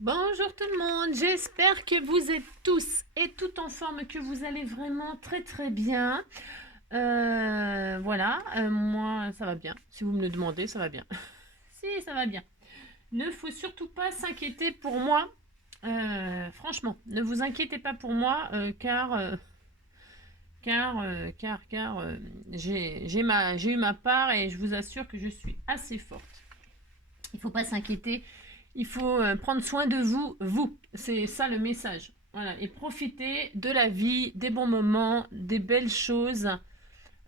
Bonjour tout le monde, j'espère que vous êtes tous et toutes en forme, que vous allez vraiment très très bien. Voilà, moi ça va bien. Si vous me le demandez, ça va bien. Si, ça va bien. Ne faut surtout pas s'inquiéter pour moi. Franchement, ne vous inquiétez pas pour moi, car j'ai eu ma part et je vous assure que je suis assez forte. Il ne faut pas s'inquiéter. Il faut prendre soin de vous, vous. C'est ça le message. Voilà. Et profiter de la vie, des bons moments, des belles choses,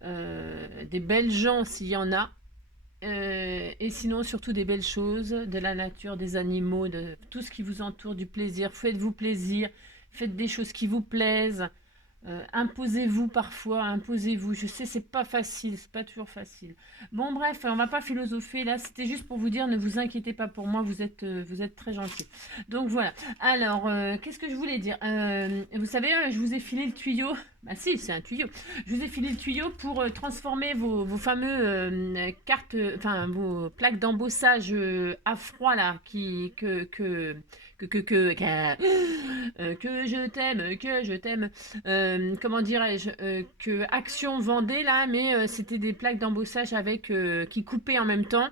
des belles gens s'il y en a. Et sinon, surtout des belles choses, de la nature, des animaux, de tout ce qui vous entoure, du plaisir. Faites-vous plaisir. Faites des choses qui vous plaisent. Imposez-vous parfois, imposez-vous. Je sais, c'est pas facile, c'est pas toujours facile. Bon, bref, on va pas philosopher là. C'était juste pour vous dire, ne vous inquiétez pas pour moi, vous êtes très gentil. Donc voilà. Alors, qu'est-ce que je voulais dire. Vous savez, je vous ai filé le tuyau. Bah si, c'est un tuyau. Je vous ai filé le tuyau pour transformer vos fameux cartes, enfin vos plaques d'embossage à froid là, que je t'aime. Comment dirais-je, que Action vendait là, mais c'était des plaques d'embossage avec qui coupaient en même temps.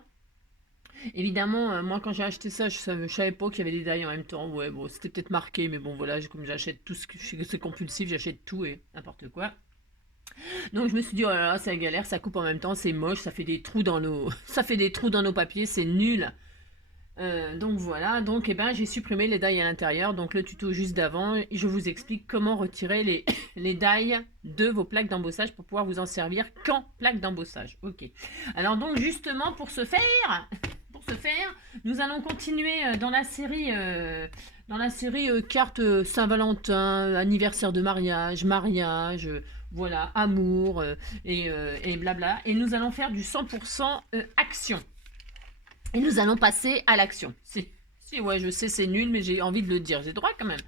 Évidemment, moi quand j'ai acheté ça, je savais pas qu'il y avait des dailles en même temps. Ouais, bon, c'était peut-être marqué, mais bon, voilà, comme j'achète tout ce que c'est compulsif, j'achète tout et n'importe quoi. Donc je me suis dit, oh là là, c'est la galère, ça coupe en même temps, c'est moche, ça fait des trous dans nos, ça fait des trous dans nos papiers, c'est nul. Donc voilà, donc eh ben, j'ai supprimé les dailles à l'intérieur. Donc le tuto juste d'avant, je vous explique comment retirer les dailles de vos plaques d'embossage pour pouvoir vous en servir qu'en plaques d'embossage. Ok. Alors donc justement pour ce faire, nous allons continuer dans la série cartes Saint-Valentin, anniversaire de mariage, voilà, amour et blabla. Et nous allons faire du 100% action. Et nous allons passer à l'action. Si, ouais, je sais, c'est nul, mais j'ai envie de le dire. J'ai droit quand même.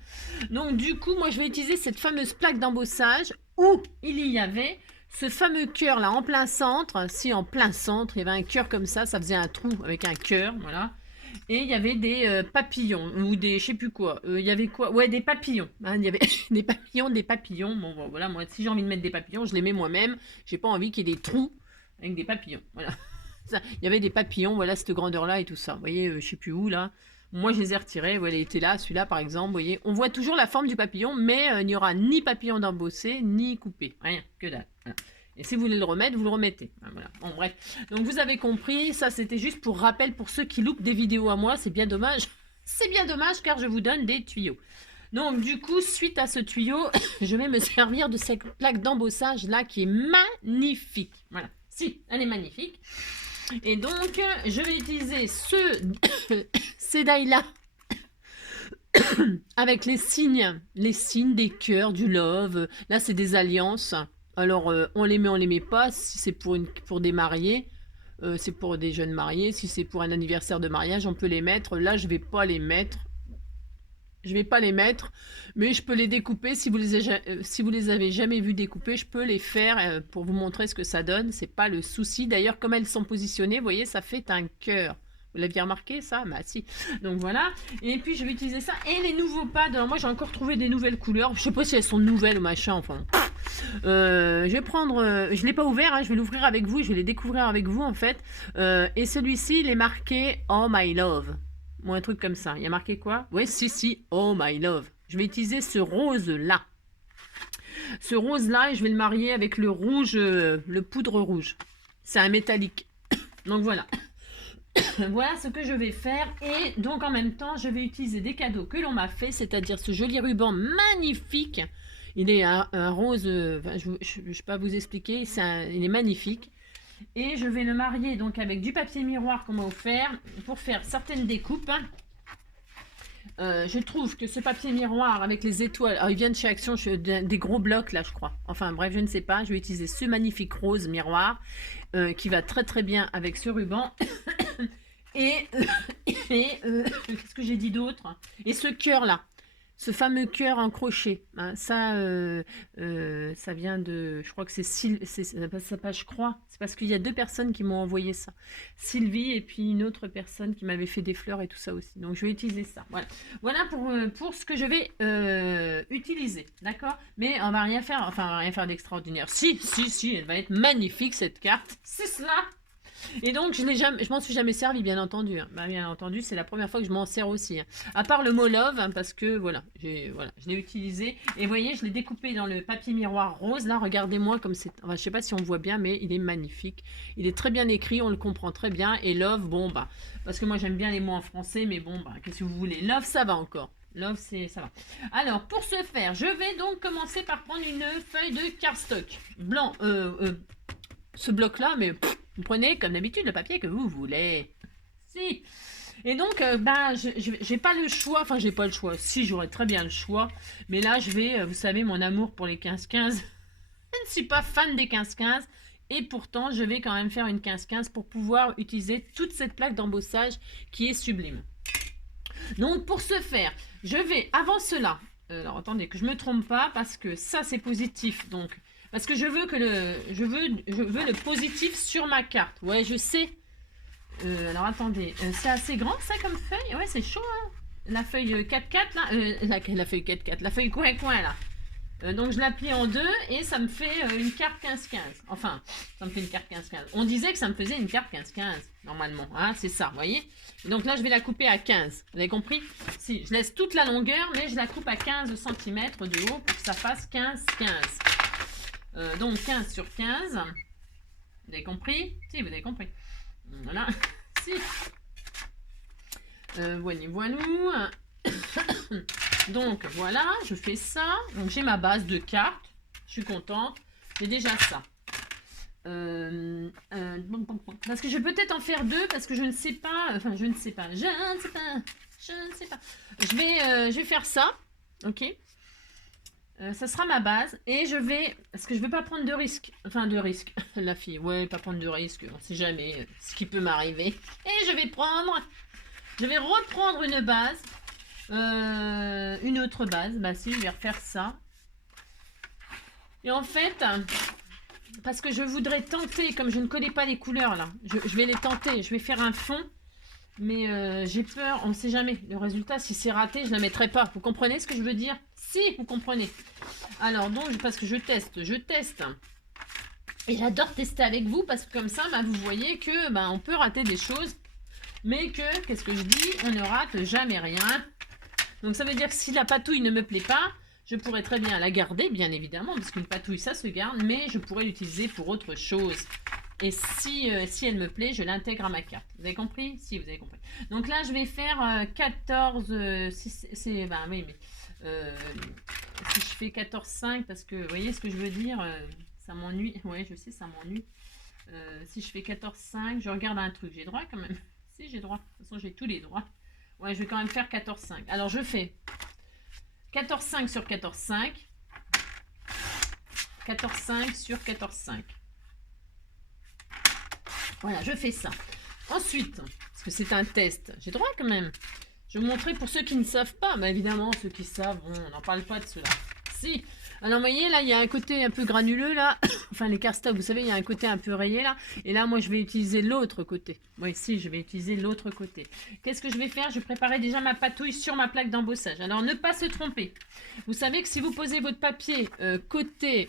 Donc, du coup, moi, je vais utiliser cette fameuse plaque d'embossage où il y avait ce fameux cœur là en plein centre. Si en plein centre, il y avait un cœur comme ça faisait un trou avec un cœur, voilà. Et il y avait des papillons ou des je sais plus quoi. Il y avait quoi? Ouais, des papillons. Hein, il y avait des papillons. Bon, voilà, moi, si j'ai envie de mettre des papillons, je les mets moi-même. J'ai pas envie qu'il y ait des trous avec des papillons. Voilà. Il y avait des papillons, voilà, cette grandeur-là et tout ça. Vous voyez, je sais plus où, là. Moi, je les ai retirés. Voilà, il était là, celui-là, par exemple. Vous voyez, on voit toujours la forme du papillon, mais il n'y aura ni papillon d'embossé, ni coupé. Rien, que dalle. Voilà. Et si vous voulez le remettre, vous le remettez. Voilà. Bon, bref. Donc, vous avez compris. Ça, c'était juste pour rappel pour ceux qui loupent des vidéos à moi. C'est bien dommage. C'est bien dommage car je vous donne des tuyaux. Donc, du coup, suite à ce tuyau, je vais me servir de cette plaque d'embossage là qui est magnifique. Voilà. Si, elle est magnifique. Et donc, je vais utiliser ces dailles-là avec les signes des cœurs, du love. Là, c'est des alliances. Alors, on les met pas. Si c'est pour des mariés, c'est pour des jeunes mariés. Si c'est pour un anniversaire de mariage, on peut les mettre. Là, je vais pas les mettre. Je vais pas les mettre, mais je peux les découper. Si vous les avez jamais vus découper, je peux les faire pour vous montrer ce que ça donne. C'est pas le souci. D'ailleurs, comme elles sont positionnées, vous voyez, ça fait un cœur. Vous l'aviez remarqué ça? Bah si. Donc voilà. Et puis je vais utiliser ça. Et les nouveaux pads. Alors moi j'ai encore trouvé des nouvelles couleurs. Je sais pas si elles sont nouvelles ou machin. Enfin. Je vais prendre. Je l'ai pas ouvert. Hein, je vais l'ouvrir avec vous. Je vais les découvrir avec vous en fait. Et celui-ci, il est marqué Oh My Love. Ou un truc comme ça. Il y a marqué quoi? Oui, si, oh my love. Je vais utiliser ce rose-là. Ce rose-là, et je vais le marier avec le rouge, le poudre rouge. C'est un métallique. Donc voilà. Voilà ce que je vais faire. Et donc en même temps, je vais utiliser des cadeaux que l'on m'a fait, c'est-à-dire ce joli ruban magnifique. Il est un rose, je ne vais pas vous expliquer, il est magnifique. Et je vais le marier donc avec du papier miroir qu'on m'a offert pour faire certaines découpes. Je trouve que ce papier miroir avec les étoiles, alors il vient de chez Action, des gros blocs là je crois. Enfin bref, je ne sais pas, je vais utiliser ce magnifique rose miroir qui va très très bien avec ce ruban. Et qu'est-ce que j'ai dit d'autre? Et ce cœur là. ce fameux cœur en crochet. Hein, ça, ça vient de... Je crois que je crois. C'est parce qu'il y a 2 personnes qui m'ont envoyé ça. Sylvie et puis une autre personne qui m'avait fait des fleurs et tout ça aussi. Donc, je vais utiliser ça. Voilà, voilà pour ce que je vais utiliser. D'accord? Mais on va rien faire, enfin, on va rien faire d'extraordinaire. Si, elle va être magnifique, cette carte. C'est cela! Et donc, je m'en suis jamais servi, bien entendu. Hein. Bah, bien entendu, c'est la première fois que je m'en sers aussi. Hein. À part le mot love, hein, parce que voilà, je l'ai utilisé. Et vous voyez, je l'ai découpé dans le papier miroir rose. Là, regardez-moi comme c'est. Enfin, je sais pas si on voit bien, mais il est magnifique. Il est très bien écrit, on le comprend très bien. Et love, bon, bah, parce que moi j'aime bien les mots en français, mais bon, bah, qu'est-ce que vous voulez? Love, ça va encore. Love, ça va. Alors, pour ce faire, je vais donc commencer par prendre une feuille de cardstock blanc. Ce bloc-là, mais. Vous prenez, comme d'habitude, le papier que vous voulez. Si. Et donc, j'ai pas le choix. Enfin, j'ai pas le choix. Si, j'aurais très bien le choix. Mais là, je vais, vous savez, mon amour pour les 15-15. Je ne suis pas fan des 15-15. Et pourtant, je vais quand même faire une 15-15 pour pouvoir utiliser toute cette plaque d'embossage qui est sublime. Donc, pour ce faire, je vais, avant cela... alors, attendez, que je me trompe pas, parce que ça, c'est positif. Donc... Parce que je veux le positif sur ma carte. Ouais, je sais. Alors, attendez. C'est assez grand, ça, comme feuille? Ouais, c'est chaud, hein. La feuille 4-4, là. La feuille 4-4. La feuille coin-coin, là. Donc, je la plie en 2 et ça me fait une carte 15-15. Enfin, ça me fait une carte 15-15. On disait que ça me faisait une carte 15-15, normalement. Hein, c'est ça, vous voyez? Et donc, là, je vais la couper à 15. Vous avez compris? Si, je laisse toute la longueur, mais je la coupe à 15 cm de haut pour que ça fasse 15-15. Donc 15 sur 15. Vous avez compris? Si, vous avez compris. Voilà. Si. Voilà. Donc voilà, je fais ça. Donc j'ai ma base de cartes. Je suis contente. J'ai déjà ça. Parce que je vais peut-être en faire 2 parce que je ne sais pas. Enfin, je ne sais pas. Je ne sais pas. Je vais faire ça. Ok. Ça sera ma base et je vais, parce que je ne veux pas prendre de risque, enfin de risque, la fille, ouais, pas prendre de risque, on ne sait jamais ce qui peut m'arriver. Et je vais reprendre une base, une autre base, bah si, je vais refaire ça. Et en fait, parce que je voudrais tenter, comme je ne connais pas les couleurs là, je vais les tenter, je vais faire un fond. Mais j'ai peur, on ne sait jamais. Le résultat, si c'est raté, je ne la mettrai pas. Vous comprenez ce que je veux dire? Si, vous comprenez. Alors, donc, parce que je teste. Et j'adore tester avec vous parce que comme ça, bah, vous voyez que bah, on peut rater des choses. Mais que, qu'est-ce que je dis? On ne rate jamais rien. Donc, ça veut dire que si la patouille ne me plaît pas, je pourrais très bien la garder, bien évidemment, parce qu'une patouille, ça se garde. Mais je pourrais l'utiliser pour autre chose. Et si elle me plaît, je l'intègre à ma carte. Vous avez compris? Si, vous avez compris. Donc là, je vais faire 14... ben oui, mais... si je fais 14,5, parce que, vous voyez ce que je veux dire? Ça m'ennuie. Oui, je sais, ça m'ennuie. Si je fais 14,5, je regarde un truc. J'ai droit quand même? Si, j'ai droit. De toute façon, j'ai tous les droits. Ouais, je vais quand même faire 14,5. Alors, je fais 14,5 sur 14,5. 14,5 sur 14,5. Voilà, je fais ça. Ensuite, parce que c'est un test, j'ai droit quand même. Je vais vous montrer pour ceux qui ne savent pas. Mais évidemment, ceux qui savent, bon, on n'en parle pas de cela. Si. Alors, vous voyez, là, il y a un côté un peu granuleux, là. Enfin, les cardstocks, vous savez, il y a un côté un peu rayé, là. Et là, moi, je vais utiliser l'autre côté. Oui, si, je vais utiliser l'autre côté. Qu'est-ce que je vais faire? Je vais préparer déjà ma patouille sur ma plaque d'embossage. Alors, ne pas se tromper. Vous savez que si vous posez votre papier côté...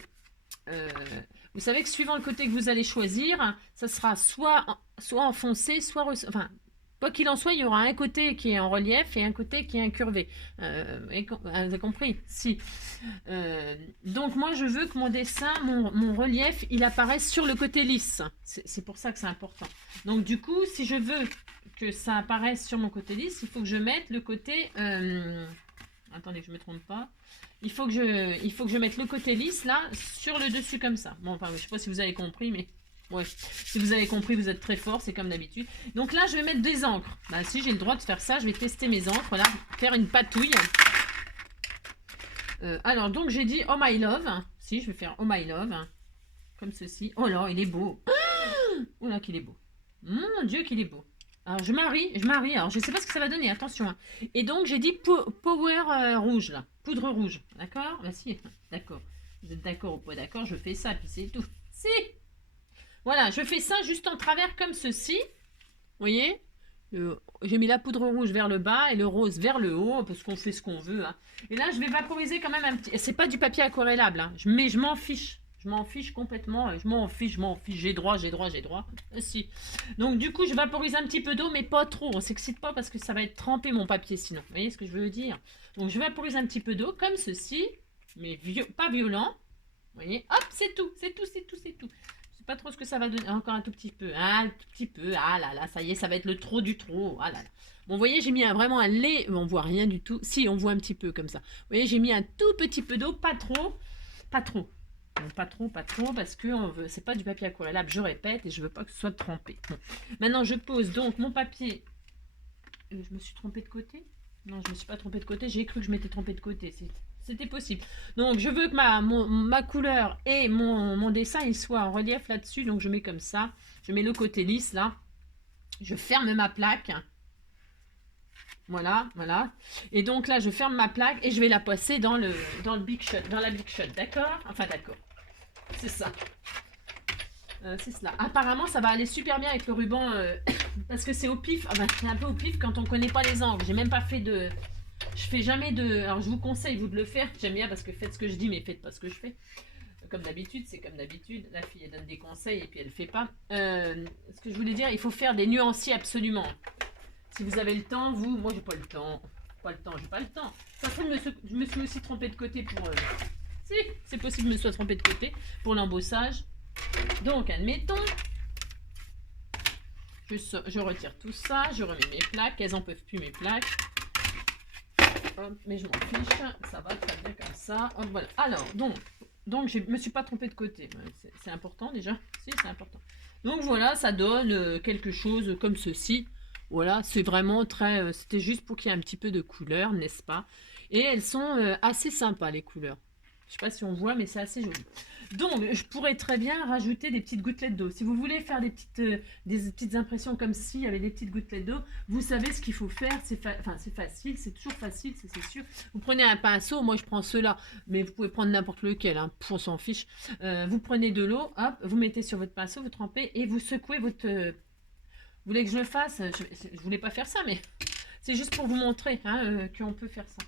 vous savez que suivant le côté que vous allez choisir, ça sera soit enfoncé, soit... Enfin, quoi qu'il en soit, il y aura un côté qui est en relief et un côté qui est incurvé. Vous avez compris? Si. Donc, moi, je veux que mon dessin, mon relief, il apparaisse sur le côté lisse. C'est pour ça que c'est important. Donc, du coup, si je veux que ça apparaisse sur mon côté lisse, il faut que je mette le côté... attendez que je ne me trompe pas. Il faut que je mette le côté lisse, là, sur le dessus, comme ça. Bon, enfin, je ne sais pas si vous avez compris, mais... Ouais, si vous avez compris, vous êtes très fort, c'est comme d'habitude. Donc là, je vais mettre des encres. Bah, si j'ai le droit de faire ça, je vais tester mes encres, là. Faire une patouille. Alors, donc, j'ai dit Oh My Love. Si, je vais faire Oh My Love. Comme ceci. Oh là, il est beau. Oh là, qu'il est beau. Mon Dieu, qu'il est beau. Alors, je marie. Alors, je sais pas ce que ça va donner, attention, hein. Et donc, j'ai dit power rouge, là. Poudre rouge. D'accord? Bah, si, d'accord. Vous êtes d'accord ou pas d'accord? Je fais ça, puis c'est tout. Si! Voilà, je fais ça juste en travers comme ceci. Vous voyez? J'ai mis la poudre rouge vers le bas et le rose vers le haut, parce qu'on fait ce qu'on veut, hein. Et là, je vais vaporiser quand même un petit... C'est pas du papier aquarellable, hein. Mais je m'en fiche. Je m'en fiche complètement. Je m'en fiche. J'ai droit. Si. Donc, du coup, je vaporise un petit peu d'eau, mais pas trop. On s'excite pas parce que ça va être trempé, mon papier, sinon. Vous voyez ce que je veux dire? Donc, je vaporise un petit peu d'eau, comme ceci. Mais pas violent. Vous voyez? Hop, c'est tout. Je sais pas trop ce que ça va donner. Encore un tout petit peu. Un tout petit peu. Ah là là, ça y est, ça va être le trop du trop. Ah là là. Bon, vous voyez, j'ai mis vraiment un lait. On voit rien du tout. Si, on voit un petit peu comme ça. Vous voyez, j'ai mis un tout petit peu d'eau. Pas trop. Pas trop. Bon, pas trop, parce que c'est pas du papier aquarellable, je répète, et je veux pas que ce soit trempé. Bon. Maintenant, je pose donc mon papier. Je me suis trompée de côté? Non, je me suis pas trompée de côté, j'ai cru que je m'étais trompée de côté. C'était possible. Donc, je veux que ma couleur et mon dessin ils soient en relief là-dessus, donc je mets comme ça. Je mets le côté lisse là. Je ferme ma plaque. Voilà. Et donc là, je ferme ma plaque et je vais la passer dans le Big Shot, dans la Big Shot, d'accord? Enfin, d'accord. C'est ça. C'est cela. Apparemment, ça va aller super bien avec le ruban parce que c'est au pif. Ah ben, c'est un peu au pif quand on connaît pas les angles. J'ai même pas fait de. Je fais jamais de. Alors, je vous conseille vous de le faire. J'aime bien parce que faites ce que je dis, mais faites pas ce que je fais. Comme d'habitude, c'est comme d'habitude. La fille elle donne des conseils et puis elle fait pas. Ce que je voulais dire, il faut faire des nuanciers absolument. Si vous avez le temps, moi j'ai pas le temps. J'ai pas le temps. Ça fait, je me suis aussi trompée de côté pour. Si, c'est possible, je me sois trompée de côté pour l'embossage. Donc, admettons, je retire tout ça, je remets mes plaques, elles en peuvent plus mes plaques. Hop, mais je m'en fiche, ça va très bien comme ça. Hop, voilà. Alors, donc je me suis pas trompée de côté. C'est important déjà. Si, c'est important. Donc voilà, ça donne quelque chose comme ceci. Voilà, c'est vraiment très... C'était juste pour qu'il y ait un petit peu de couleur, n'est-ce pas? Et elles sont assez sympas, les couleurs. Je sais pas si on voit, mais c'est assez joli. Donc, je pourrais très bien rajouter des petites gouttelettes d'eau. Si vous voulez faire des petites impressions comme s'il y avait des petites gouttelettes d'eau, vous savez ce qu'il faut faire. C'est facile, c'est toujours facile, c'est sûr. Vous prenez un pinceau, moi je prends ceux-là, mais vous pouvez prendre n'importe lequel, hein, on s'en fiche. Vous prenez de l'eau, hop, vous mettez sur votre pinceau, vous trempez et vous secouez votre... vous voulez que je le fasse? Je voulais pas faire ça, mais c'est juste pour vous montrer hein, qu'on peut faire ça.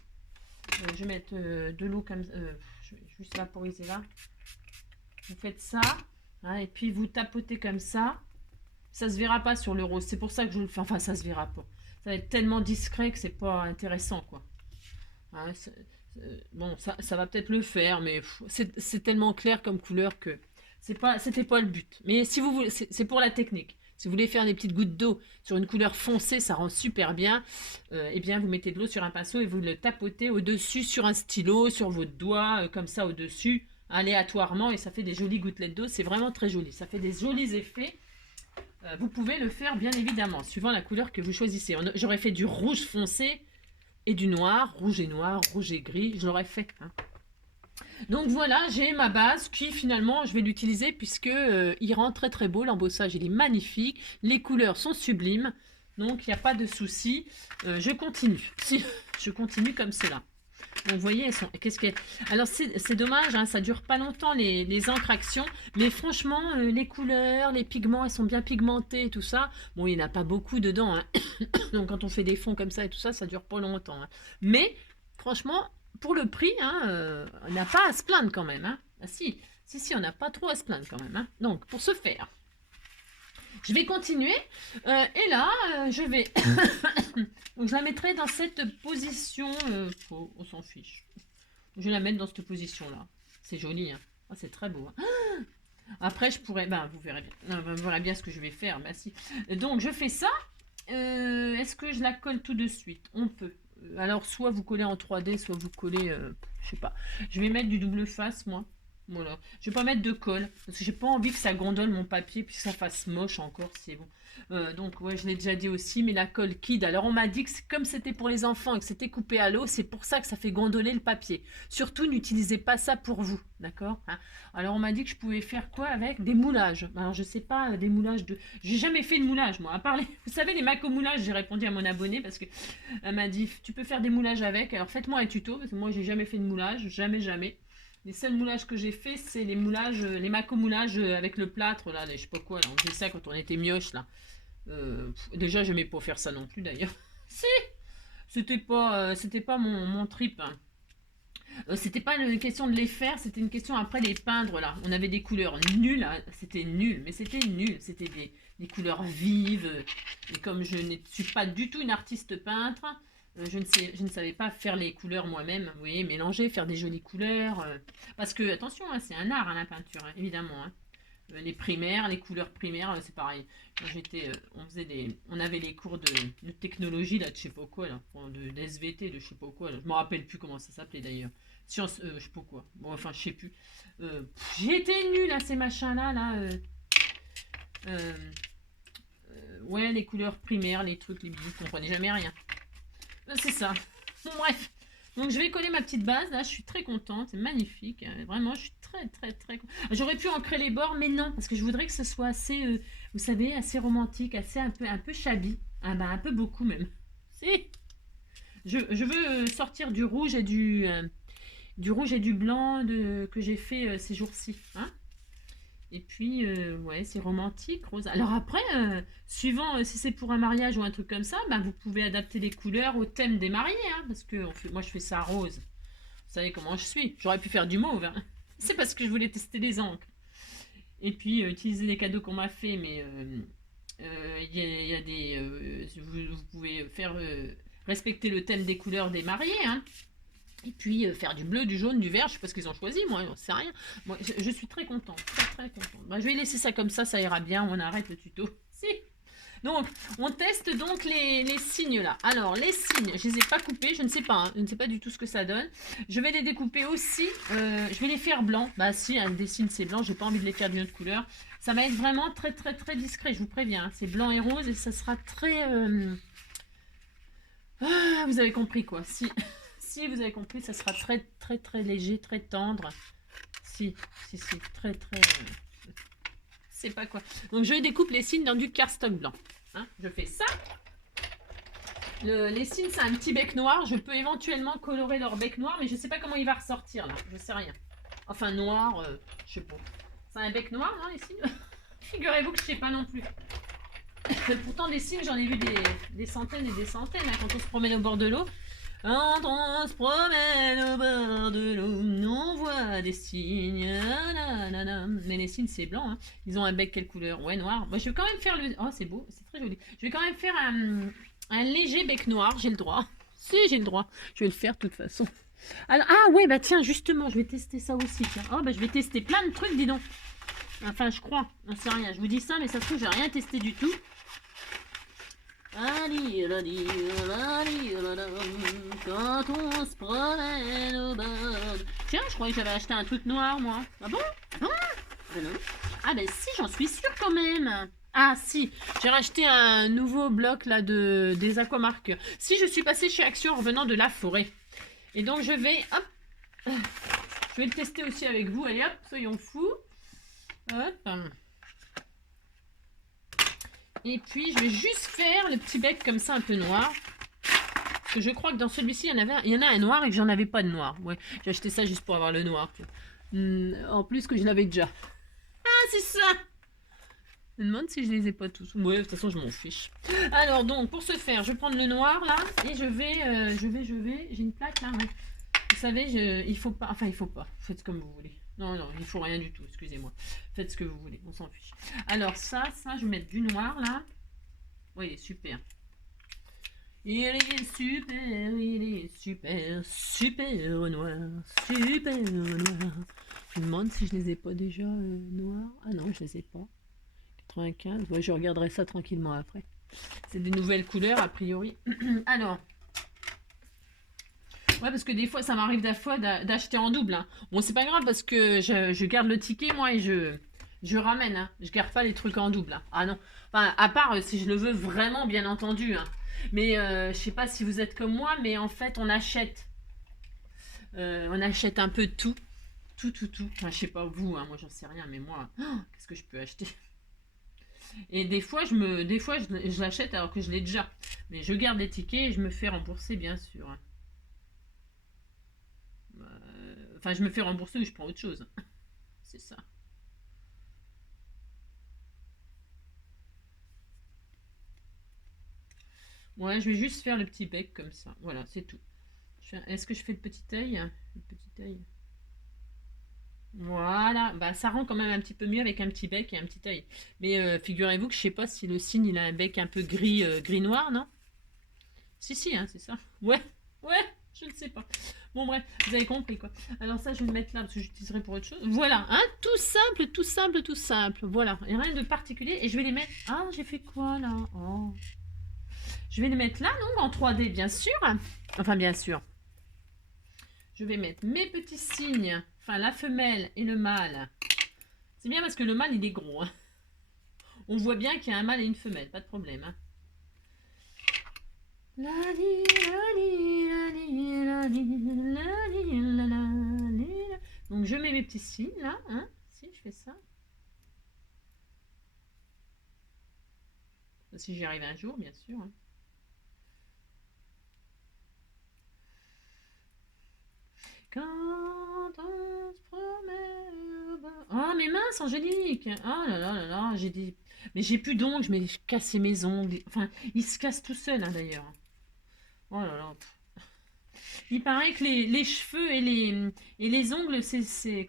Je vais mettre de l'eau comme... je vais juste vaporiser là. Vous faites ça, hein, et puis vous tapotez comme ça. Ça se verra pas sur le rose. C'est pour ça que je le fais. Enfin, ça se verra pas. Ça va être tellement discret que c'est pas intéressant, quoi. Hein, bon, ça va peut-être le faire, mais c'est tellement clair comme couleur que c'était pas le but. Mais si vous voulez, c'est pour la technique. Si vous voulez faire des petites gouttes d'eau sur une couleur foncée, ça rend super bien. Eh bien, vous mettez de l'eau sur un pinceau et vous le tapotez au-dessus sur un stylo, sur votre doigt, comme ça au-dessus, aléatoirement, et ça fait des jolies gouttelettes d'eau. C'est vraiment très joli. Ça fait des jolis effets. Vous pouvez le faire, bien évidemment, suivant la couleur que vous choisissez. J'aurais fait du rouge foncé et du noir, rouge et noir, rouge et gris. Je l'aurais fait, hein. Donc voilà, j'ai ma base qui finalement je vais l'utiliser puisque il rend très très beau, l'embossage il est magnifique, les couleurs sont sublimes, donc il n'y a pas de souci. Je continue, je continue comme cela. Donc vous voyez, alors c'est dommage, hein, ça dure pas longtemps les encres action, mais franchement les couleurs, les pigments, elles sont bien pigmentées et tout ça. Bon, il n'y en a pas beaucoup dedans, hein. Donc quand on fait des fonds comme ça et tout ça, ça dure pas longtemps, hein. Mais franchement, pour le prix, hein, on n'a pas à se plaindre quand même, hein. Ah, si, on n'a pas trop à se plaindre quand même, hein. Donc pour ce faire, je vais continuer et là je vais donc je la mettrai dans cette position, on s'en fiche, je vais la mettre dans cette position là, c'est joli, hein. Oh, c'est très beau, hein. Après je pourrais, vous verrez bien, vous verrez bien ce que je vais faire, si. Donc je fais ça. Est-ce que je la colle tout de suite? On peut. Alors soit vous collez en 3D, soit vous collez, je sais pas, je vais mettre du double face moi. Voilà, je vais pas mettre de colle parce que j'ai pas envie que ça gondole mon papier puis que ça fasse moche encore, c'est bon. Donc, ouais, je l'ai déjà dit aussi, mais la colle Kid. Alors, on m'a dit que comme c'était pour les enfants et que c'était coupé à l'eau, c'est pour ça que ça fait gondoler le papier. Surtout, n'utilisez pas ça pour vous, d'accord, hein. Alors, on m'a dit que je pouvais faire quoi avec des moulages. Alors, je sais pas, des moulages de. J'ai jamais fait de moulage, moi. À part les. Vous savez, les maco-moulages, j'ai répondu à mon abonné parce que elle m'a dit tu peux faire des moulages avec. Alors, faites-moi un tuto parce que moi, j'ai jamais fait de moulage. Jamais, jamais. Les seuls moulages que j'ai fait, c'est les moulages, les maco-moulages avec le plâtre, là, je sais pas quoi, là. On faisait ça quand on était mioche, là. Déjà, j'aimais pas faire ça non plus d'ailleurs. Si, c'était pas mon trip, hein. C'était pas une question de les faire, c'était une question après les peindre là. On avait des couleurs nulles, hein. C'était nul, mais c'était nul. C'était des couleurs vives. Et comme je ne suis pas du tout une artiste peintre, je ne savais pas faire les couleurs moi-même. Vous voyez, mélanger, faire des jolies couleurs. Parce que, attention, hein, c'est un art, hein, la peinture, hein, évidemment, hein. Les primaires, les couleurs primaires, c'est pareil. Quand j'étais, on avait les cours de technologie là, de je sais pas quoi là, de SVT, de je sais pas quoi. Là. Je me rappelle plus comment ça s'appelait d'ailleurs. Science, je sais pas quoi. Bon, enfin, je sais plus. J'ai été nulle à ces machins là, euh, ouais, les couleurs primaires, les trucs, les bijoux, je comprenais jamais rien. C'est ça. Bon, bref. Donc je vais coller ma petite base là, je suis très contente, c'est magnifique, hein. Vraiment je suis très contente. J'aurais pu ancrer les bords mais non, parce que je voudrais que ce soit assez, vous savez, assez romantique, assez un peu shabby, ah bah, un peu beaucoup même. Si, je veux sortir du rouge et du blanc que j'ai fait ces jours-ci, hein. Et puis, ouais, c'est romantique, rose. Alors après, suivant si c'est pour un mariage ou un truc comme ça, ben, vous pouvez adapter les couleurs au thème des mariés, hein, parce que moi, je fais ça rose. Vous savez comment je suis. J'aurais pu faire du mauve, hein. C'est parce que je voulais tester les encres. Et puis, utiliser les cadeaux qu'on m'a fait, mais il y a des... vous pouvez faire respecter le thème des couleurs des mariés, hein. Et puis faire du bleu, du jaune, du vert, je sais pas ce qu'ils ont choisi, moi, j'en sais rien. Moi, je suis très contente, très contente. Bah, je vais laisser ça comme ça ira bien, on arrête le tuto. Si. Donc, on teste donc les signes là. Alors, les signes, je les ai pas coupés, je ne sais pas, hein, je ne sais pas du tout ce que ça donne. Je vais les découper aussi, je vais les faire blancs. Bah si, hein, des signes c'est blanc, j'ai pas envie de les faire d'une autre couleur. Ça va être vraiment très discret, je vous préviens. Hein. C'est blanc et rose et ça sera très... Ah, vous avez compris quoi, si... Si vous avez compris, ça sera très léger, très tendre. Si, très... C'est pas quoi. Donc je découpe les signes dans du cardstock blanc. Hein, je fais ça. Les signes, c'est un petit bec noir. Je peux éventuellement colorer leur bec noir, mais je sais pas comment il va ressortir là. Je sais rien. Enfin noir, je sais pas. C'est un bec noir, non, les signes? Figurez-vous que je sais pas non plus. Pourtant des signes, j'en ai vu des centaines et des centaines hein, quand on se promène au bord de l'eau. Quand on se promène au bord de l'eau, on voit des signes. Nanana. Mais les signes, c'est blanc. Hein. Ils ont un bec quelle couleur? Ouais, noir. Moi, je vais quand même faire le... Oh, c'est beau, c'est très joli. Je vais quand même faire un léger bec noir, j'ai le droit. Si, j'ai le droit. Je vais le faire de toute façon. Alors, ah ouais, bah tiens, justement, je vais tester ça aussi. Tiens. Oh, bah je vais tester plein de trucs, dis donc. Enfin, je crois. Non, c'est rien. Je vous dis ça, mais ça se trouve, j'ai rien testé du tout. Quand on se promène au bord. Tiens, je croyais que j'avais acheté un truc noir, moi. Ah bon? Ah, ben non. Ah ben si, j'en suis sûre quand même. Ah si, j'ai racheté un nouveau bloc là des aquamarqueurs. Si, je suis passée chez Action en revenant de la forêt. Et donc je vais, hop, je vais le tester aussi avec vous. Allez hop, soyons fous. Hop. Et puis, je vais juste faire le petit bec comme ça, un peu noir. Parce que je crois que dans celui-ci, il y en a un noir et que j'en avais pas de noir. Ouais, j'ai acheté ça juste pour avoir le noir. En plus que je l'avais déjà. Ah, c'est ça! Je me demande si je les ai pas tous. Ouais, de toute façon, je m'en fiche. Alors, donc, pour ce faire, je vais prendre le noir, là. Et je vais... J'ai une plaque, là. Ouais. Vous savez, il faut pas... Enfin, il faut pas. Faites comme vous voulez. Non, il faut rien du tout, excusez-moi. Faites ce que vous voulez, on s'en fiche. Alors ça, je vais mettre du noir là. Oui, il est super. Il est super noir, super noir. Je me demande si je les ai pas déjà noirs. Ah non, je les ai pas. 95, ouais, je regarderai ça tranquillement après. C'est des nouvelles couleurs a priori. Alors... Ouais, parce que des fois, ça m'arrive d'acheter en double. Hein. Bon, c'est pas grave parce que je garde le ticket, moi, et Je ramène, hein. Je garde pas les trucs en double, hein. Ah non. Enfin, à part si je le veux vraiment, bien entendu, hein. Mais je sais pas si vous êtes comme moi, mais en fait, on achète. On achète un peu de tout. Tout, tout, tout. Enfin, je sais pas vous, hein, moi j'en sais rien, mais moi, qu'est-ce que je peux acheter? Et des fois, je l'achète alors que je l'ai déjà. Mais je garde les tickets et je me fais rembourser, bien sûr, hein. Enfin, je me fais rembourser ou je prends autre chose. C'est ça. Ouais, je vais juste faire le petit bec comme ça. Voilà, c'est tout. Est-ce que je fais le petit œil? Le petit œil. Voilà, bah ça rend quand même un petit peu mieux avec un petit bec et un petit œil. Mais figurez-vous que je sais pas si le cygne il a un bec un peu gris, gris noir, non? Si, si, hein, c'est ça. Ouais, ouais, je ne sais pas. Bon, bref, vous avez compris quoi. Alors, ça, je vais le mettre là parce que j'utiliserai pour autre chose. Voilà, hein, tout simple, tout simple, tout simple. Voilà, et rien de particulier. Et je vais les mettre. Ah, j'ai fait quoi là? Oh. Je vais les mettre là, donc en 3D, bien sûr. Enfin, bien sûr. Je vais mettre mes petits signes, enfin la femelle et le mâle. C'est bien parce que le mâle, il est gros, hein. On voit bien qu'il y a un mâle et une femelle, pas de problème, hein. Donc je mets mes petits signes là, hein. Si je fais ça. Si j'y arrive un jour, bien sûr, hein. Quand on se promène. Oh, mes mains sont Angélique. Oh là là là là, j'ai des. Mais j'ai plus d'ongles, je m'ai cassé mes ongles. Enfin, ils se cassent tout seuls, hein, d'ailleurs. Oh là là. Il paraît que les cheveux et les ongles,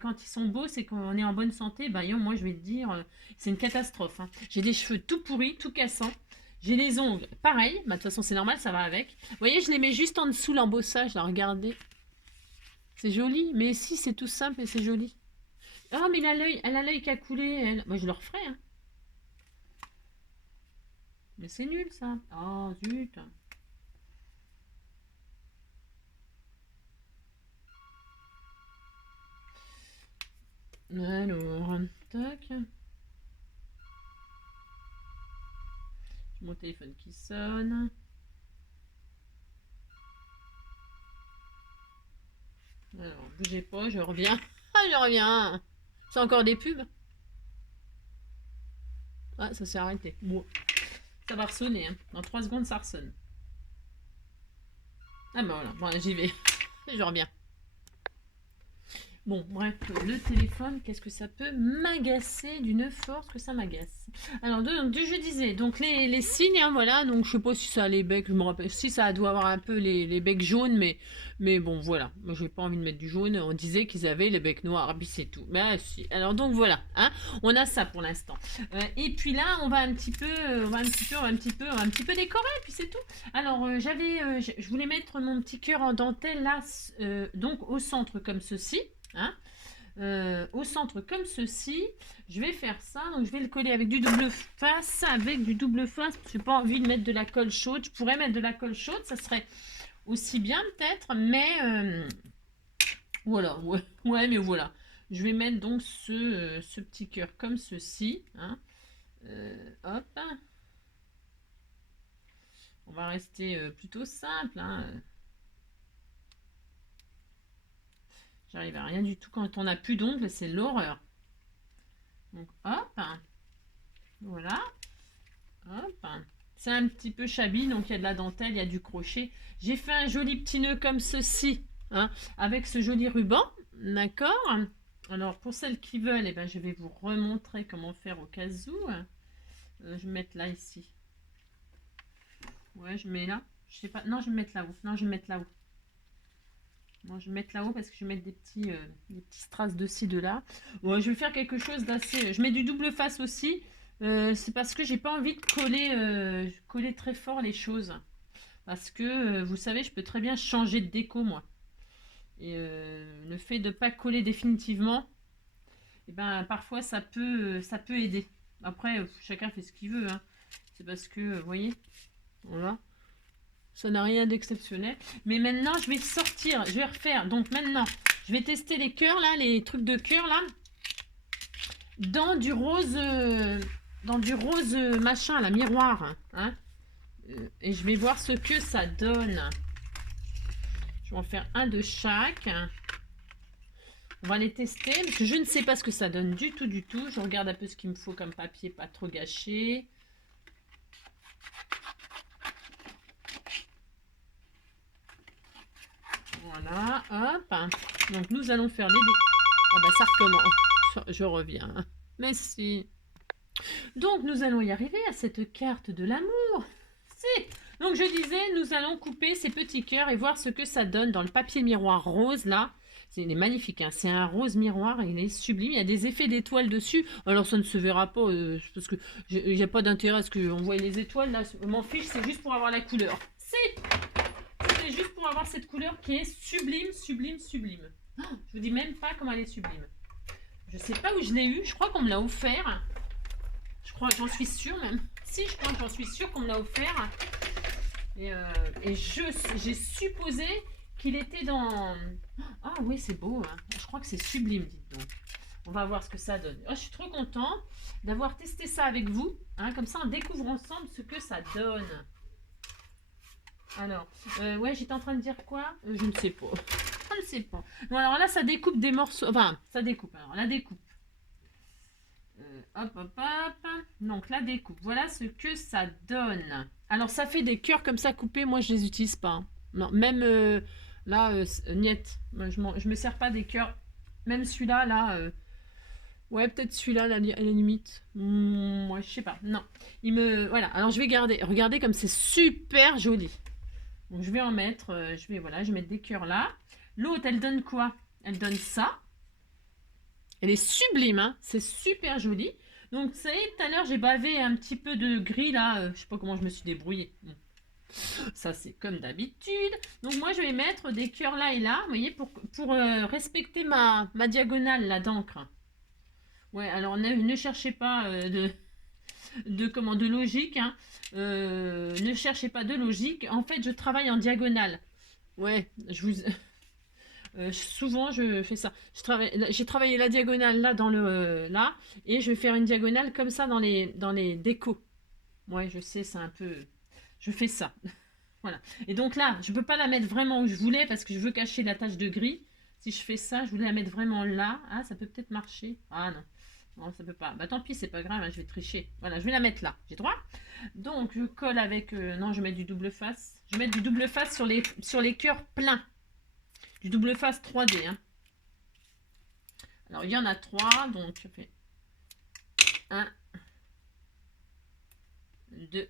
quand ils sont beaux, c'est qu'on est en bonne santé. Bah, yo, moi, je vais te dire, c'est une catastrophe, hein. J'ai des cheveux tout pourris, tout cassants. J'ai les ongles, pareil. Bah, de toute façon, c'est normal, ça va avec. Vous voyez, je les mets juste en dessous l'embossage, là, regardez. C'est joli, mais si, c'est tout simple et c'est joli. Oh, mais elle a l'œil qui a coulé, elle. Moi, je le referai, hein. Mais c'est nul, ça. Oh, zut. Alors, tac. Mon téléphone qui sonne. Alors, bougez pas, je reviens. Ah, je reviens. C'est encore des pubs. Ah, ça s'est arrêté. Bon, ça va ressonner, hein. Dans 3 secondes, ça ressonne. Ah bah voilà, bon, j'y vais. Je reviens. Bon, bref, le téléphone, qu'est-ce que ça peut m'agacer d'une force que ça m'agace. Alors, je disais, donc les signes, hein, voilà, donc je sais pas si ça a les becs, je me rappelle, si ça doit avoir un peu les becs jaunes, mais bon, voilà, moi j'ai pas envie de mettre du jaune, on disait qu'ils avaient les becs noirs, puis c'est tout. Mais si, alors donc voilà, hein, on a ça pour l'instant. Et puis là, on va un petit peu décorer, puis c'est tout. Alors, je voulais mettre mon petit cœur en dentelle là, donc au centre comme ceci. Hein, au centre comme ceci, je vais faire ça, donc je vais le coller avec du double face, j'ai pas envie de mettre de la colle chaude, je pourrais mettre de la colle chaude, ça serait aussi bien peut-être, mais voilà, ouais, mais voilà, je vais mettre donc ce petit cœur comme ceci, hein, hop, on va rester plutôt simple, hein. J'arrive à rien du tout quand on n'a plus d'ongles, c'est l'horreur. Donc hop, voilà, hop. C'est un petit peu shabby, donc il y a de la dentelle, il y a du crochet. J'ai fait un joli petit nœud comme ceci, hein, avec ce joli ruban, d'accord. Alors pour celles qui veulent, eh ben, je vais vous remontrer comment faire au cas où. Je vais mettre là, ici. Ouais, je mets là. Je sais pas, non, je vais mettre là-haut. Non, je vais mettre là-haut. Moi, je vais mettre là-haut parce que je vais mettre des petits strass de ci, de là. Ouais, je vais faire quelque chose d'assez. Je mets du double face aussi. C'est parce que j'ai pas envie de coller très fort les choses. Parce que, vous savez, je peux très bien changer de déco, moi. Et le fait de ne pas coller définitivement, et ben, parfois, ça peut aider. Après, chacun fait ce qu'il veut, hein. C'est parce que, vous voyez, voilà. Ça n'a rien d'exceptionnel. Mais maintenant, je vais sortir. Je vais refaire. Donc maintenant, je vais tester les cœurs là, les trucs de cœur là. dans du rose, machin, la miroir. Hein. Et je vais voir ce que ça donne. Je vais en faire un de chaque. On va les tester parce que je ne sais pas ce que ça donne du tout, du tout. Je regarde un peu ce qu'il me faut comme papier, pas trop gâché. Voilà, hop. Donc nous allons faire les... Ah bah ça recommence. Je reviens. Merci. Donc nous allons y arriver à cette carte de l'amour. C'est... Donc je disais, nous allons couper ces petits cœurs et voir ce que ça donne dans le papier miroir rose là. Il est magnifique, hein. C'est un rose miroir, il est sublime, il y a des effets d'étoiles dessus. Alors ça ne se verra pas parce que il n'y a pas d'intérêt à ce qu'on voit les étoiles là. Je m'en fiche, c'est juste pour avoir la couleur. C'est juste pour avoir cette couleur qui est sublime, sublime, sublime. Oh, je vous dis même pas comment elle est sublime. Je sais pas où je l'ai eu, je crois qu'on me l'a offert. Je crois, j'en suis sûre même. Si, je crois que j'en suis sûre qu'on me l'a offert. Et j'ai supposé qu'il était dans... Ah oui, c'est beau. Hein. Je crois que c'est sublime, dites donc. On va voir ce que ça donne. Oh, je suis trop contente d'avoir testé ça avec vous. Hein, comme ça, on découvre ensemble ce que ça donne. Alors, ouais, j'étais en train de dire quoi je ne sais pas. Je ne sais pas. Bon, alors là, ça découpe des morceaux. Enfin, ça découpe. Alors, la découpe. Hop, hop, hop. Donc, la découpe. Voilà ce que ça donne. Alors, ça fait des cœurs comme ça coupés. Moi, je les utilise pas. Hein. Non, même là, niet. Je me sers pas des cœurs. Même celui-là, là. Ouais, peut-être celui-là, à la limite. Ouais, je sais pas. Non. Voilà. Alors, je vais garder. Regardez comme c'est super joli. Donc, je vais en mettre. Je vais mettre des cœurs là. L'autre, elle donne quoi? Elle donne ça. Elle est sublime, hein, c'est super joli. Donc, vous savez, tout à l'heure, j'ai bavé un petit peu de gris, là. Je sais pas comment je me suis débrouillée. Bon. Ça, c'est comme d'habitude. Donc, moi, je vais mettre des cœurs là et là, vous voyez, pour respecter ma diagonale, là, d'encre. Ouais, alors, ne cherchez pas de logique, hein. Ne cherchez pas de logique. En fait, je travaille en diagonale. Ouais, souvent, je fais ça. J'ai travaillé la diagonale là dans le là et je vais faire une diagonale comme ça dans les décos. Ouais, je sais, c'est un peu. Je fais ça. Voilà. Et donc là, je peux pas la mettre vraiment où je voulais parce que je veux cacher la tache de gris. Si je fais ça, je voulais la mettre vraiment là. Ah, ça peut peut-être marcher. Ah non. Non, ça peut pas. Bah tant pis, c'est pas grave, hein, je vais tricher. Voilà, je vais la mettre là. J'ai droit. Donc je colle avec. Non, je vais mettre du double face. Je vais mettre du double face sur les cœurs pleins. Du double face 3D. Hein. Alors, il y en a 3, donc je fais 1, 2,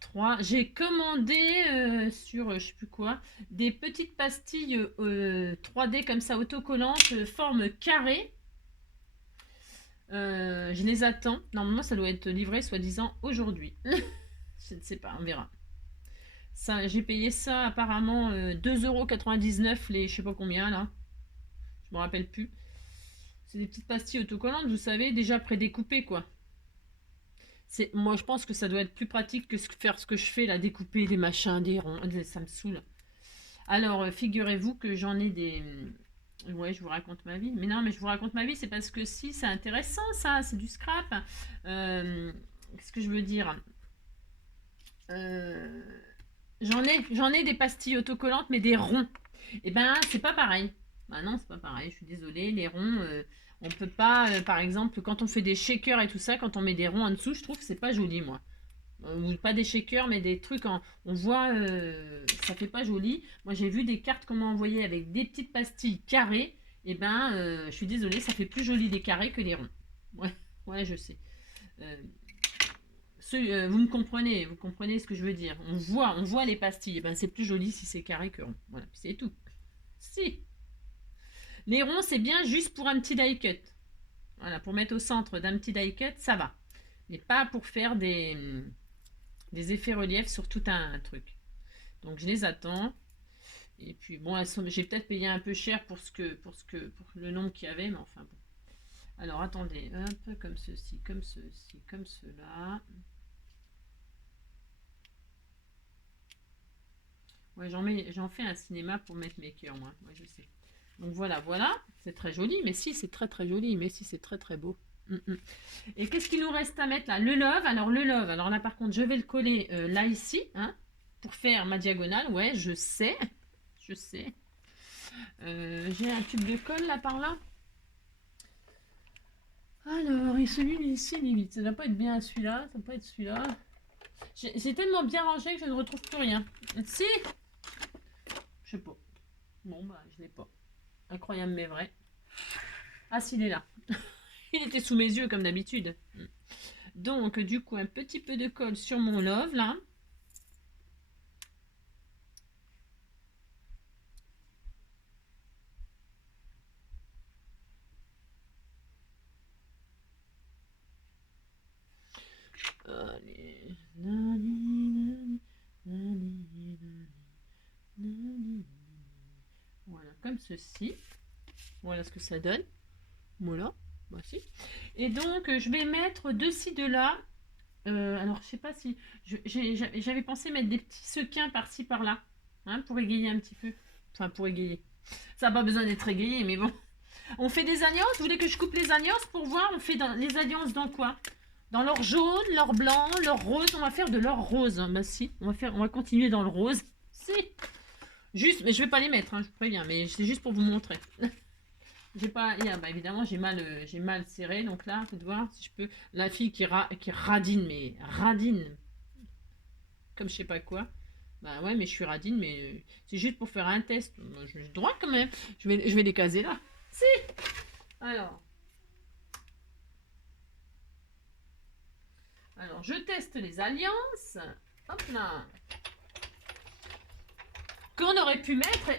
3. J'ai commandé sur, je sais plus quoi, des petites pastilles 3D comme ça, autocollantes, forme carrée. Je les attends. Normalement, ça doit être livré, soi-disant, aujourd'hui. Je ne sais pas, on verra. Ça, j'ai payé ça apparemment 2,99 € les je sais pas combien là. Je me rappelle plus. C'est des petites pastilles autocollantes, vous savez, déjà prédécoupées quoi. Moi, je pense que ça doit être plus pratique que faire ce que je fais là, découper des machins, des ronds. Ça me saoule. Alors, figurez-vous que j'en ai des. Ouais, je vous raconte ma vie. Mais non, mais je vous raconte ma vie, c'est parce que si, c'est intéressant ça, c'est du scrap. Qu'est-ce que je veux dire euh, j'en ai des pastilles autocollantes, mais des ronds. Et ben, c'est pas pareil. Bah non, c'est pas pareil, je suis désolée. Les ronds, on peut pas, par exemple, quand on fait des shakers et tout ça, quand on met des ronds en dessous, je trouve que c'est pas joli, moi. Ou pas des shakers, mais des trucs, on voit, ça fait pas joli. Moi, j'ai vu des cartes qu'on m'a envoyées avec des petites pastilles carrées. Et ben, je suis désolée, ça fait plus joli des carrés que les ronds. Ouais, ouais, je sais. Euh, vous comprenez ce que je veux dire. On voit les pastilles. Et ben, c'est plus joli si c'est carré que rond. Voilà, c'est tout. Si. Les ronds, c'est bien juste pour un petit die cut. Voilà, pour mettre au centre d'un petit die cut, ça va. Mais pas pour faire des effets reliefs sur tout un truc. Donc je les attends. Et puis bon, j'ai peut-être payé un peu cher pour le nombre qu'il y avait, mais enfin bon. Alors attendez, hop, comme ceci, comme ceci, comme cela. Ouais, j'en fais un cinéma pour mettre mes cœurs, moi. Ouais, je sais. Donc voilà, voilà. C'est très joli, mais si, c'est très très joli, mais si, c'est très très beau. Mm, mm. Et qu'est-ce qu'il nous reste à mettre là? Le love. Alors le love, alors là par contre, je vais le coller là ici, hein, pour faire ma diagonale. Ouais, je sais, je sais. J'ai un tube de colle là par là. Alors, et celui-ci, limite. Ça ne va pas être bien celui-là, ça va pas être celui-là. J'ai tellement bien rangé que je ne retrouve plus rien. Si. Je sais pas. Bon, bah, je l'ai pas. Incroyable mais vrai. Ah, s'il est là. Il était sous mes yeux comme d'habitude. Donc, du coup, un petit peu de colle sur mon love, là. Allez. Voilà, comme ceci. Voilà ce que ça donne. Voilà. Voici. Et donc, je vais mettre de ci, de là. Alors, je sais pas si... J'avais pensé mettre des petits sequins par-ci, par-là. Hein, pour égayer un petit peu. Enfin, pour égayer. Ça n'a pas besoin d'être égayé, mais bon. On fait des alliances. Vous voulez que je coupe les alliances pour voir? On fait les alliances dans quoi? Dans l'or jaune, l'or blanc, l'or rose. On va faire de l'or rose. Bah si, on va continuer dans le rose. Si. Juste, mais je vais pas les mettre, hein, je vous préviens. Mais c'est juste pour vous montrer. J'ai pas, bah évidemment j'ai mal serré, donc là, faites voir si je peux. La fille qui radine, mais radine, comme je sais pas quoi. Bah ouais, mais je suis radine, mais c'est juste pour faire un test. Moi, j'ai le droit quand même. Je vais les caser là. Si. Alors je teste les alliances. Hop là. Qu'on aurait pu mettre,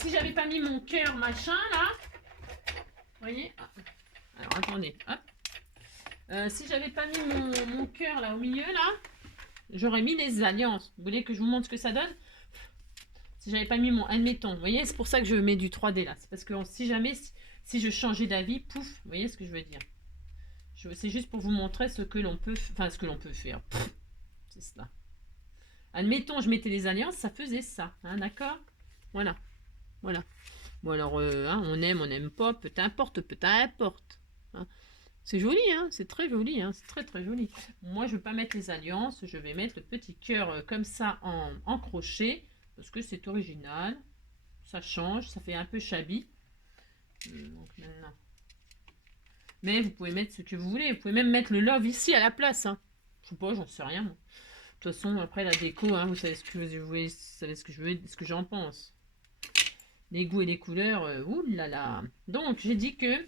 si j'avais pas mis mon cœur machin là. Vous voyez? Alors attendez, hop. Si j'avais pas mis mon cœur là au milieu là, j'aurais mis les alliances. Vous voulez que je vous montre ce que ça donne? Si j'avais pas mis mon... Admettons, vous voyez, c'est pour ça que je mets du 3D là. C'est parce que si jamais, si je changeais d'avis, pouf, vous voyez ce que je veux dire? C'est juste pour vous montrer ce que l'on peut... Enfin, ce que l'on peut faire. C'est cela. Admettons, je mettais les alliances, ça faisait ça. Hein, d'accord? Voilà. Voilà. Bon alors, hein, on n'aime pas, peu importe, peu importe. Hein. C'est joli, hein, c'est très joli, hein, c'est très très joli. Moi, je ne vais pas mettre les alliances, je vais mettre le petit cœur comme ça en crochet, parce que c'est original. Ça change, ça fait un peu shabby. Donc maintenant. Mais vous pouvez mettre ce que vous voulez, vous pouvez même mettre le love ici à la place. Hein. Je sais pas, j'en sais rien. Moi. De toute façon, après la déco, hein, vous savez ce que vous savez ce que je veux, ce que j'en pense. Les goûts et les couleurs, oulala. Donc, j'ai dit que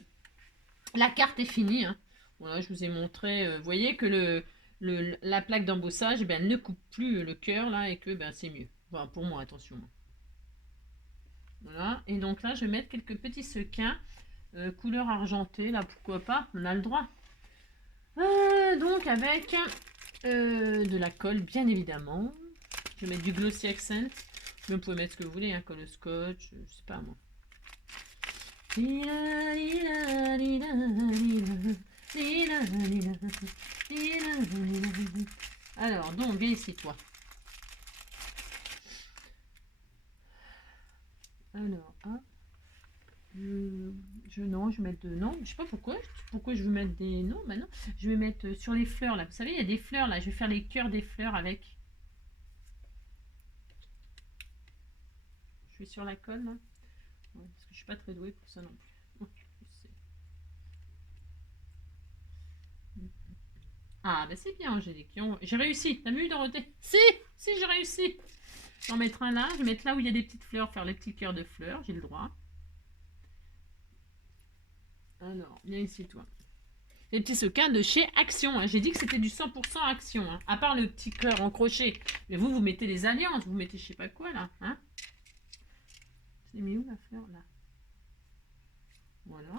la carte est finie. Hein. Voilà, je vous ai montré. Vous voyez que la plaque d'embossage, ben, elle ne coupe plus le cœur là et que ben, c'est mieux. Enfin, pour moi, attention. Voilà. Et donc là, je vais mettre quelques petits sequins couleur argentée. Là, pourquoi pas? On a le droit. Donc avec de la colle, bien évidemment. Je vais mettre du glossy accent. Mais vous pouvez mettre ce que vous voulez, hein, colle scotch, je sais pas moi. Alors, donc, viens ici, toi. Alors, hop. Non, je vais mettre de... Non, je sais pas pourquoi je veux mettre des... Non, bah non. Je vais mettre sur les fleurs, là. Vous savez, il y a des fleurs, là. Je vais faire les cœurs des fleurs avec. Je vais sur la colle, là. Ouais, parce que je suis pas très douée pour ça non plus. Ah, bah c'est bien, Angélique. J'ai réussi. T'as vu, Dorothée? Si, j'ai réussi. Je vais en mettre un là. Je vais mettre là où il y a des petites fleurs, faire les petits cœurs de fleurs. J'ai le droit. Alors, viens ici, toi. Les petits sequins de chez Action. Hein. J'ai dit que c'était du 100% Action. Hein. À part le petit cœur en crochet. Mais vous mettez les alliances. Vous mettez je sais pas quoi, là. Hein. J'ai mis où la fleur, là? Voilà.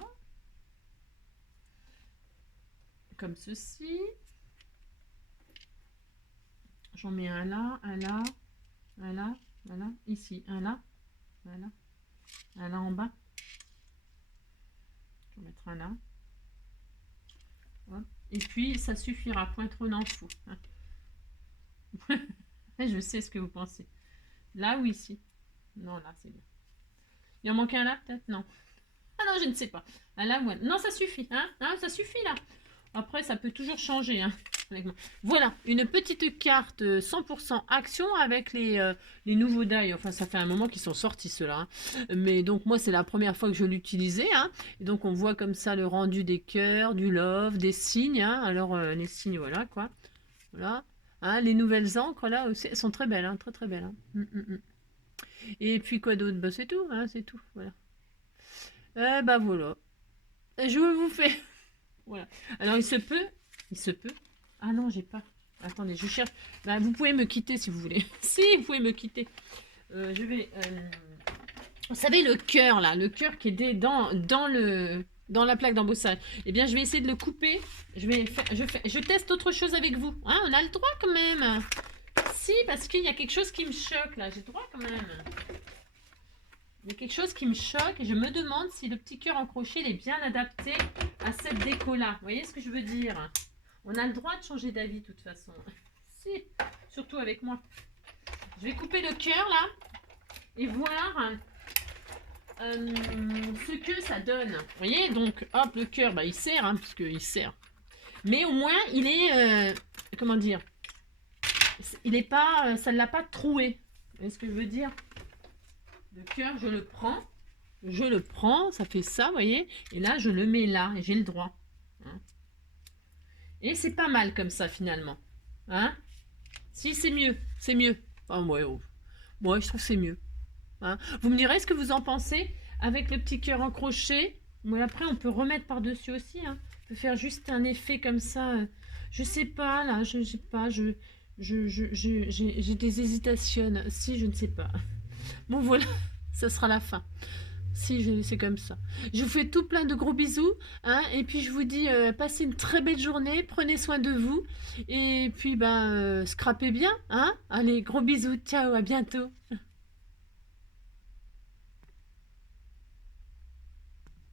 Comme ceci. J'en mets un là, un là, un là, un là, ici, un là, un là en bas. Je vais mettre un là. Hop. Et puis, ça suffira, point trop n'en faut. Hein. Je sais ce que vous pensez. Là ou ici? Non, là, c'est bien. Il en manque un là, peut-être? Non. Ah non, je ne sais pas. Ah, là, ouais. Non, ça suffit. Hein, ça suffit là. Après, ça peut toujours changer. Hein. Voilà, une petite carte 100% action avec les nouveaux die. Enfin, ça fait un moment qu'ils sont sortis ceux-là. Hein. Mais donc, moi, c'est la première fois que je l'utilisais. Hein. Et donc, on voit comme ça le rendu des cœurs, du love, des signes. Hein. Alors, les signes, voilà quoi. Voilà. Hein, les nouvelles encres, là, aussi, elles sont très belles. Hein. Très, très belles. Hein. Et puis, quoi d'autre? Bah, c'est tout. Hein, c'est tout. Voilà. Bah, voilà. Je vous fais. Voilà. Alors, il se peut. Ah non, j'ai pas. Attendez, je cherche. Bah, vous pouvez me quitter si vous voulez. Si, vous pouvez me quitter. Je vais. Vous savez, le cœur, là, le cœur qui est dans la plaque d'embossage. Eh bien, je vais essayer de le couper. Je teste autre chose avec vous. Hein, on a le droit quand même. Si, parce qu'il y a quelque chose qui me choque, là. J'ai le droit quand même. Il y a quelque chose qui me choque et je me demande si le petit cœur en crochet il est bien adapté à cette déco-là. Vous voyez ce que je veux dire? On a le droit de changer d'avis de toute façon. Si, surtout avec moi. Je vais couper le cœur là et voir ce que ça donne. Vous voyez, donc hop, le cœur, bah, il sert, hein, parce qu'il sert. Mais au moins, il est, comment dire, il est pas, ça ne l'a pas troué. Vous voyez ce que je veux dire? Le cœur, je le prends, ça fait ça, vous voyez, et là, je le mets là, et j'ai le droit. Hein. Et c'est pas mal comme ça, finalement. Hein? Si, c'est mieux, c'est mieux. Ah, ouais, oh. Moi, je trouve que c'est mieux. Hein? Vous me direz ce que vous en pensez avec le petit cœur en crochet. Bon, après, on peut remettre par-dessus aussi. Hein. On peut faire juste un effet comme ça. Je sais pas, là, je sais pas, j'ai des hésitations. Si, je ne sais pas. Bon, voilà, ça sera la fin. Si, c'est comme ça. Je vous fais tout plein de gros bisous. Hein, et puis, je vous dis, passez une très belle journée. Prenez soin de vous. Et puis, ben, scrapez bien. Hein. Allez, gros bisous. Ciao, à bientôt.